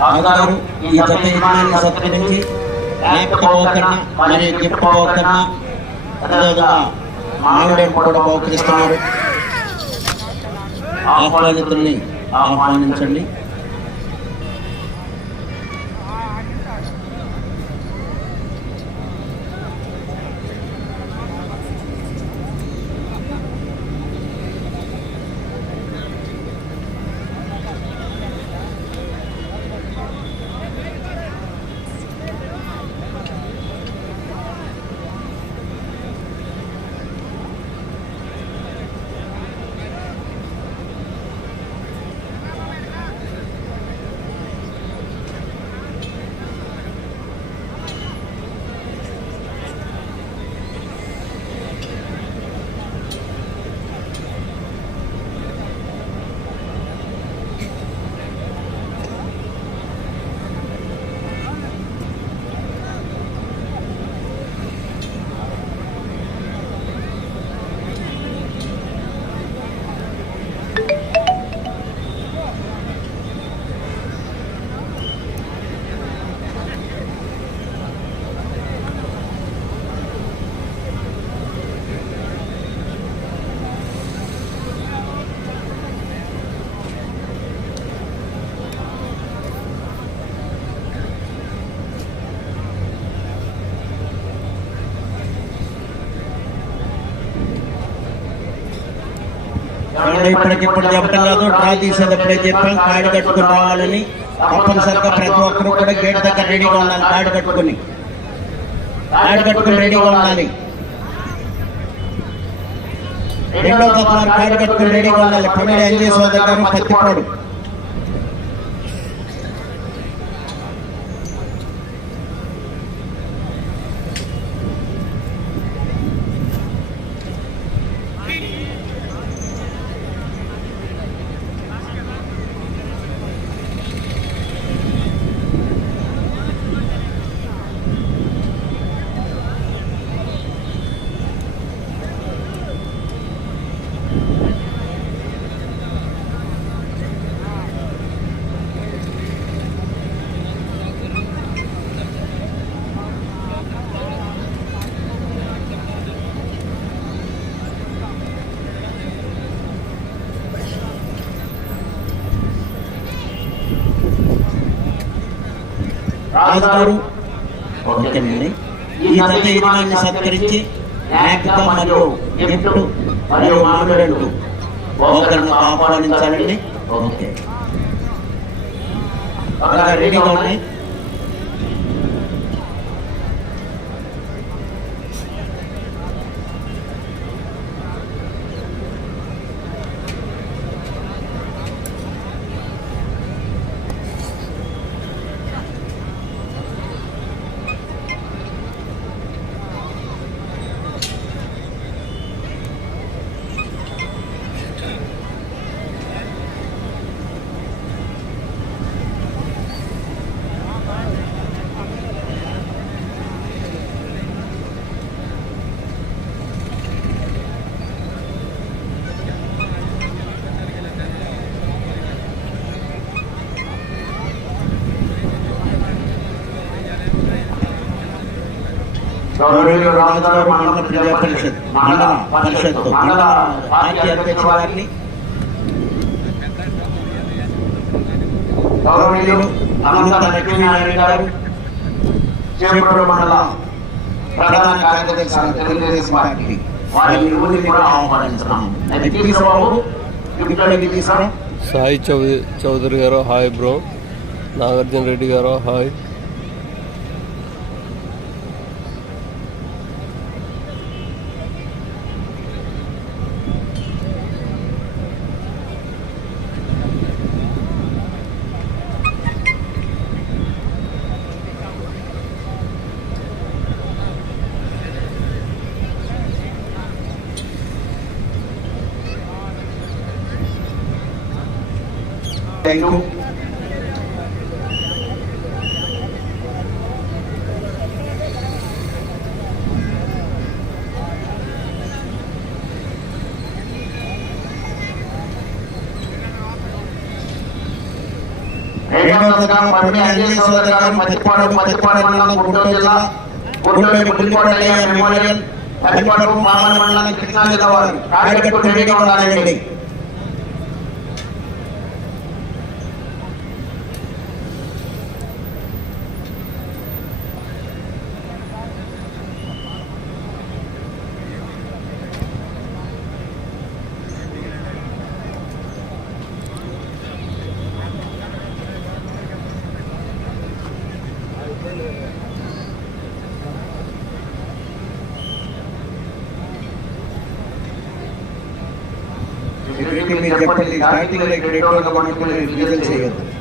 రాజుగారు ఈ జత యజమాని సత్కరించి లేకపోతే మరి మరియు గిఫ్ట్ అదేవిధంగా మామిడిని కూడా బహుకరిస్తున్నారు ఆహ్వానితుల్ని ఆహ్వానించండి. మనం ఇప్పటికిప్పుడు చెప్పడం కాదు డ్రా తీసేటప్పుడే చెప్పాం. కాడి కట్టుకుని రావాలని తప్పనిసరిగా ప్రతి ఒక్కరు కూడా గేట్ దగ్గర రెడీగా ఉండాలి. కాడి కట్టుకుని. కాడి కట్టుకుని రెడీగా ఉండాలి. రెండో తప్ప కాడి కట్టుకుని రెడీగా ఉండాలి. పన్నెండు ఎంజీ సోదరు గారు పత్తిపాడు రాజుగారు ఈ జత యజమాన్ని సత్కరించి ర్యాక్గా మరియు గిఫ్ట్ మరియు ఒకరిని ఆహ్వానించాలండి. ఓకే. రెడీగా ఉన్నాయి. గౌరవ రాజుగారు మండల ప్రజా పరిషత్ మండల పరిషత్ మండల పార్టీ అధ్యక్ష వారిని గౌరవనీయులు అనంత లక్ష్మీనారాయణ గారు చేపట్టు మండల ప్రధాన కార్యదర్శి తెలుగుదేశం పార్టీ కూడా ఆహ్వానిస్తున్నాము సాయి చౌదరి గారు hi bro. Nagarjuna Reddy garu hi. Thank you రెండవ జత పడి అంజయ్ సోదరు గారు పత్తిపాడు పత్తిపాడు మండలం గుంటూరు జిల్లా గుంటూరు బుల్లిపాడయ్య మెమోరియల్ పత్తిపాడు మామల మండలం కృష్ణా జిల్లా వారు కాడికట్టు రెడీగా ఉండాలండి വ്യക്തികളെ ക്രെഡിറ്റോ എന്ന പണത്തിൽ വിതരണം ചെയ്യുന്നത്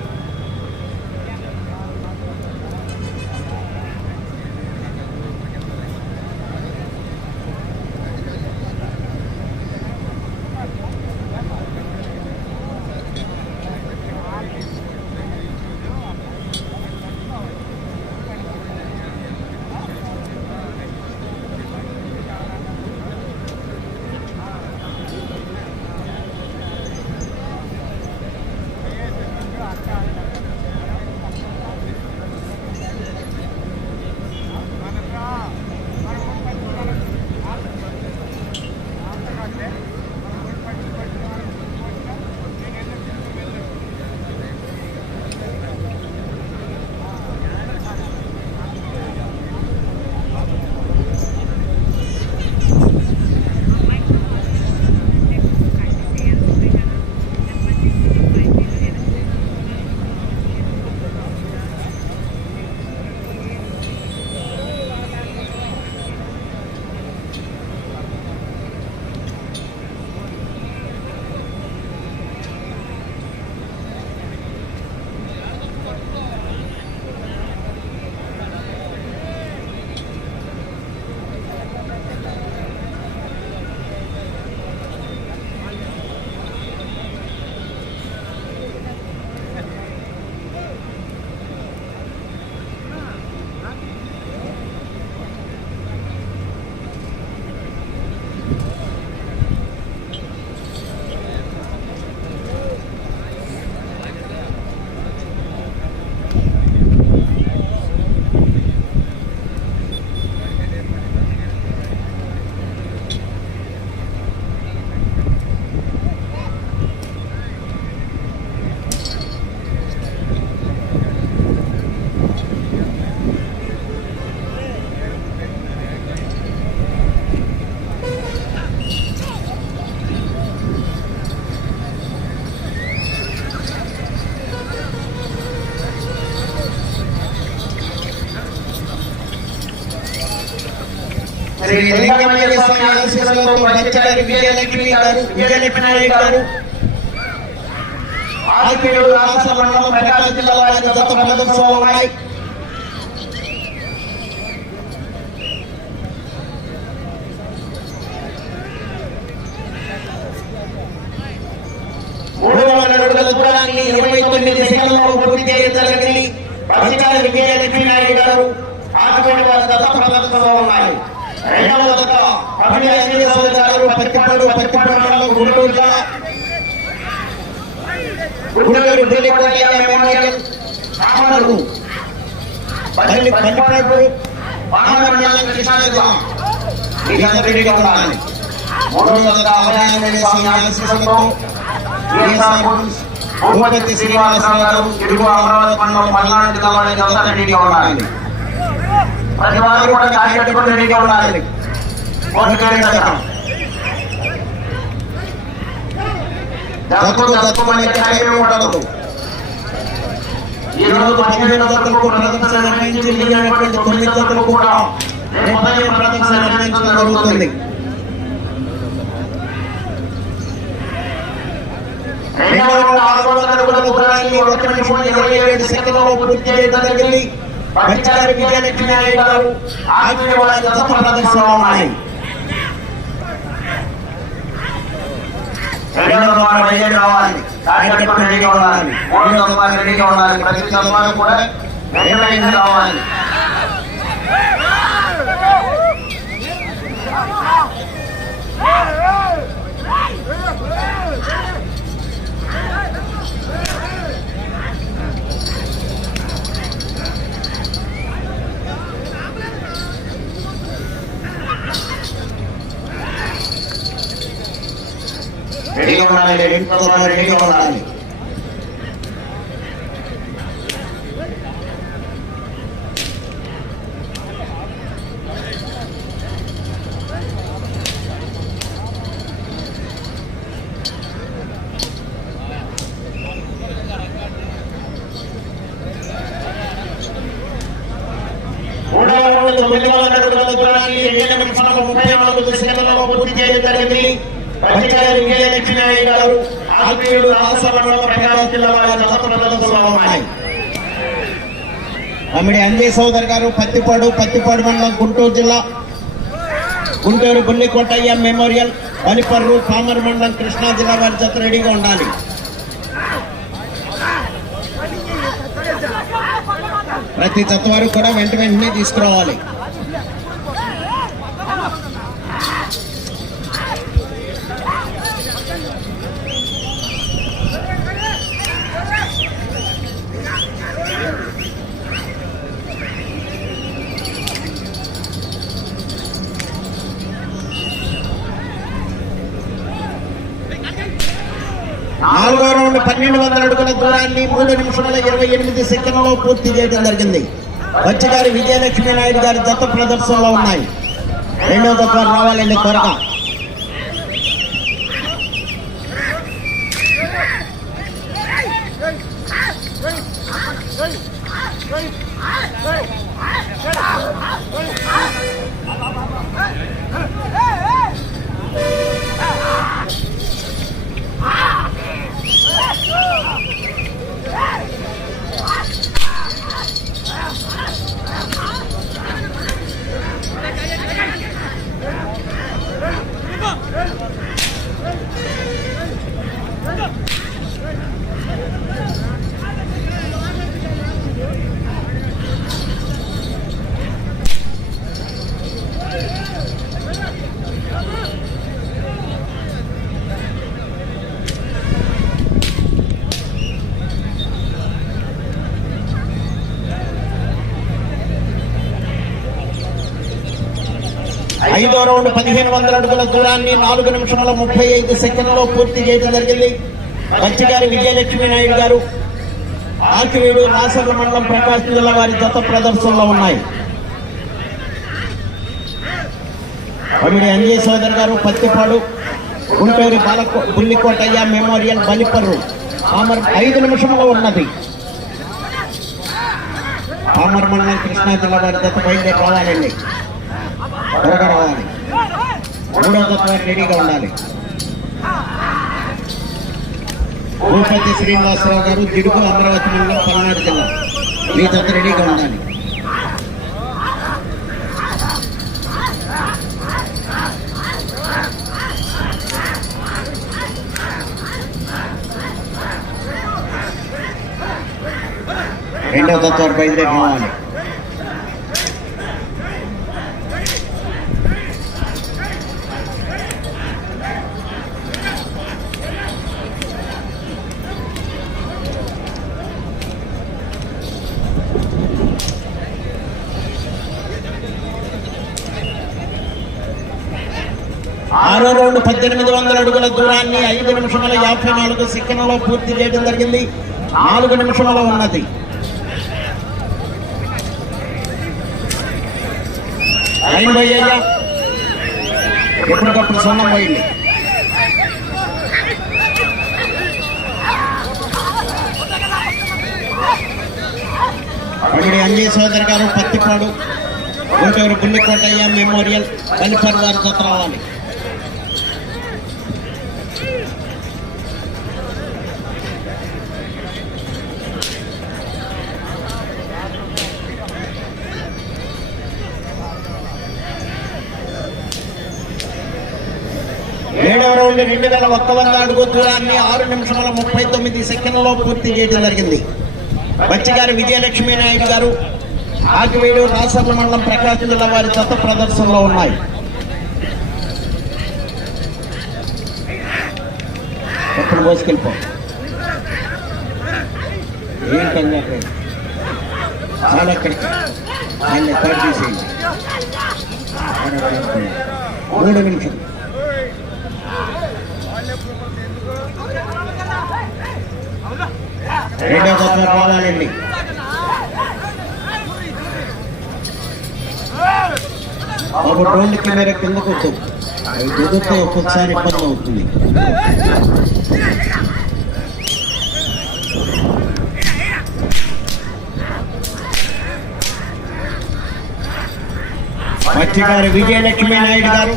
శ్రీ లింగమయ్య స్వామి ఆశీస్సులతో పంచారి విజయలక్ష్మి గారు విజయలక్ష్మి నాయుడు గారు ఆదిపేడు రాష్ట్ర మండలం ప్రకాశం జిల్లా వారి జత ప్రదర్శనలో ఉన్నాయి మూడు వందల అడుగుల దూరాన్ని ఇరవై తొమ్మిది సెకండ్లలో పూర్తి చేయగలిగింది పంచారి విజయలక్ష్మి నాయుడు గారు ఆదిపేడు వారి జత ప్రదర్శనలో ఉన్నాయి రెండవ జత పమిడి అశ్వీరావు గారు పత్తిపాడు పత్తిపాడు గుంటూరు జిల్లా గుంటూరు బుల్లిపల్లి మెమోరియల్ రామనగరు పల్లి పత్తిపాడు ఉండాలి మూడవ జత స్వామి ఆశీస్సులతో భూపతి శ్రీనివాసరావు గారు తెలుగు అమరావతి మండలం పల్నాడు జిల్లా వారి ఉండాలి ప్రతి వారు కూడా కార్యకర్తలు రెడీగా ఉండాలి. ఓటుకేరే చట్టం దత్తు దత్తుమని టైం ఉండదు ఈ రోజు పదిహేను దత్తకు ప్రదర్శన నిర్వహించి మిగిలినటువంటి తొమ్మిది కూడా రేపు ఉదయం ప్రదర్శన నిర్వహించడం జరుగుతుంది. ఆరు వందల అడుగుల ఇరవై ఏడు సెకండ్లలో పూర్తి చేయడం జరిగింది విజయలక్ష్మి నాయుడు గారు ఆమె వారి జత ప్రదర్శనలో ఉన్నాయి రెండవ ద్వారా బయలుదేరి కావాలి రెడీగా ఉండాలి. రెడీగా ఉండాలి. ప్రతి కూడా వెంటనే కావాలి. ఉండాలి రెండు జతలు రెడీగా ఉండాలి మూడవ రౌండ్ తొమ్మిది వందల అడుగుల దూరాన్ని రెండు నిమిషాల ముప్పై నాలుగు సెకండ్లలో పూర్తి చేయడం జరిగింది. పచ్చిగారి విజయలక్ష్మీ గారు ఆత్మీయుడు ప్రకాశం జిల్లా వారి ఉన్నాయి అంజయ్ సోదర్ గారు పత్తిపాడు పత్తిపాడు మండలం గుంటూరు జిల్లా. గుంటూరు బుల్లికోటయ్య మెమోరియల్ బలిపర్రు పామర్ మండలం కృష్ణా జిల్లా వారి జత రెడీగా ఉండాలి. ప్రతి జత వారు కూడా వెంట వెంటనే తీసుకురావాలి. పన్నెండు వందల అడుగుల దూరాన్ని మూడు నిమిషాల ఇరవై ఎనిమిది సెకండ్లలో పూర్తి చేయడం జరిగింది వచ్చగారి విజయలక్ష్మీ నాయుడు గారి దత్త ప్రదర్శనలో ఉన్నాయి రెండవ దత్వ రావాలండి త్వరగా Hey! రౌండ్ పదిహేను వందల అడుగుల దూరాన్ని నాలుగు నిమిషముల ముప్పై ఐదు సెకండ్లలో పూర్తి చేయడం జరిగింది. మంచిగారి విజయలక్ష్మి నాయుడు గారు ఆకివీడు రాసర్ల మండలం ప్రకాశం జిల్లా వారి జత ప్రదర్శనలో ఉన్నాయి. అవిడి అంజయ్ సోదర్ గారు పత్తిపాడు గుంటూరు బాలకో బుల్లికోటయ్య మెమోరియల్ బలిపర్రు. పామర్ ఐదు నిమిషంలో ఉన్నది. పామర్ మండలం కృష్ణా జిల్లా వారి జత బయలుదేరి రావాలండి. త్వరగా రావాలి. మూడవ తత్వ రెడీగా ఉండాలి. భూపతి శ్రీనివాసరావు గారు జిడుగు అమరావతి మండలం పల్నాడు జిల్లా. మీ జత రెడీగా ఉండాలి. రెండవ తత్వాలు బయలుదేరి రావాలి ఆరో రౌండ్ పద్దెనిమిది వందల అడుగుల దూరాన్ని ఐదు నిమిషముల యాభై నాలుగు సెకండ్లో పూర్తి చేయడం జరిగింది. నాలుగు నిమిషముల ఉన్నది. ఎప్పటికప్పుడు సొన్నం పోయింది. అక్కడి అంజయ్ సోదర్ గారు పత్తిపాడు గుంటూరు గుండెకోటయ్య మెమోరియల్ కలిపర్ వారి చిత్రాలని రావాలి రెండు వేల ఒక్క వంద అడుగు దూరాన్ని ఆరు నిమిషాల ముప్పై తొమ్మిది సెకండ్లో పూర్తి చేయడం జరిగింది. బచ్చిగారి విజయలక్ష్మీ నాయుడు గారు ఆకివేడు రాసర్ల మండలం ప్రకాశం జిల్లా వారి తత్వ ప్రదర్శనలో ఉన్నాయి. ఎప్పుడు మోసుకెళ్ళిపో. ఏం కంగారు చాలా ఆయన చేసేయండి. మూడు నిమిషాలు. రెండో తత్వం రావాలండి. ఒక రోడ్డు కెమెరా కిందకు వద్దు అవి కుదిరితే ఒక్కొక్కసారి ఇబ్బంది అవుతుంది. మత్స్య గారు విజయలక్ష్మి నాయుడు గారు.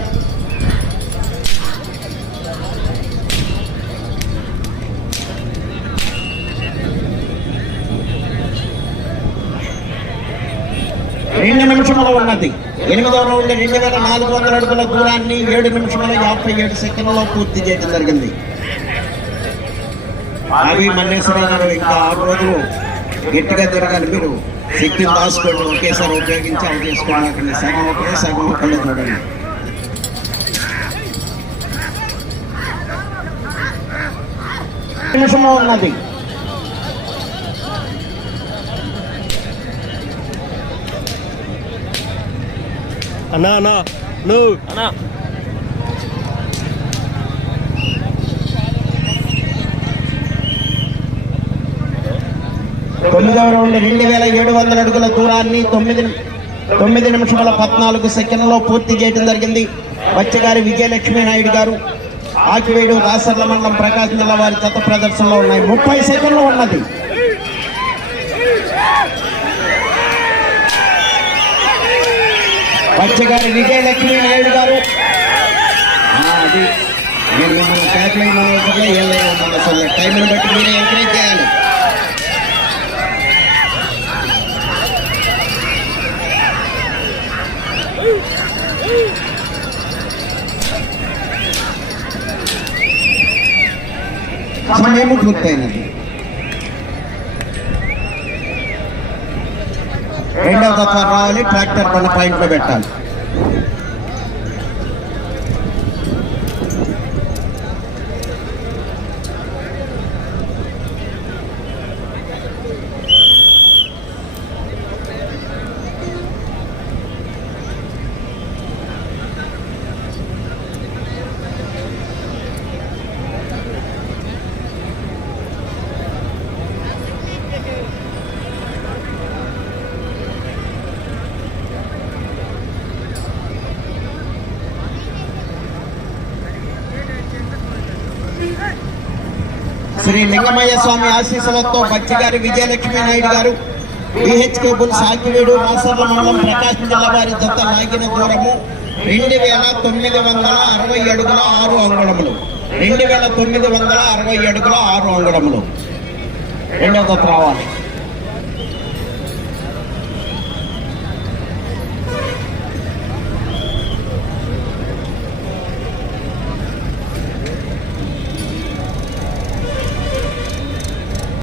రెండు నిమిషములు ఉన్నది. ఎనిమిదవ రౌండ్ రెండు వేల నాలుగు వందల అడుగుల దూరాన్ని ఏడు నిమిషముల యాభై ఏడు సెకండ్లో పూర్తి చేయడం జరిగింది. అవి మల్లేశ్వరరావు గారు ఇంకా ఆరు రోజులు గట్టిగా తిరగాలి మీరు. శక్తి దాచుకోండి ఒకేసారి ఉపయోగించి అవి చేసుకోవాలి. సగం ఒకటే సగం ఒకళ్ళే చూడండి నిమిషంలో ఉన్నది. అన్నా అన్నా నువ్వు అన్నా. తొమ్మిదవ రౌండ్ రెండు వేల ఏడు వందల అడుగుల దూరాన్ని తొమ్మిది తొమ్మిది నిమిషముల పద్నాలుగు సెకండ్లలో పూర్తి చేయడం జరిగింది. బచ్చగారి విజయలక్ష్మి నాయుడు గారు ఆకివేడు రాసర్ల మండలం ప్రకాశం జిల్లా వారి చెత్త ప్రదర్శనలో ఉన్నాయి. ముప్పై సెకండ్లు ఉన్నది. పచ్చగారి విజయలక్ష్మి నాయుడు గారు. ఆ, అది. నేను మిమ్మల్ని ట్యాక్లైన్ మనవసరం అసలు టైంని బట్టి మీరే ఎంకరేజ్ చేయాలి. సమయము పూర్తయినది. రెండవ తత్వం రావాలి ట్రాక్టర్ పన్న పాయింట్లో పెట్టాలి. శ్రీ లింగమయ్య స్వామి ఆశీస్సులతో బచ్చిగారి విజయలక్ష్మి నాయుడు గారు బిహెచ్కే బుల్ సాకివేడు రాసర్ల మండలం ప్రకాశం జిల్లా వారి జత లాగిన దూరము రెండు వేల తొమ్మిది వందల అరవై అడుగుల ఆరు అంగుళములు. రెండు వేల తొమ్మిది వందల అరవై అడుగుల ఆరు అంగుళములు. రెండవ రావాలి.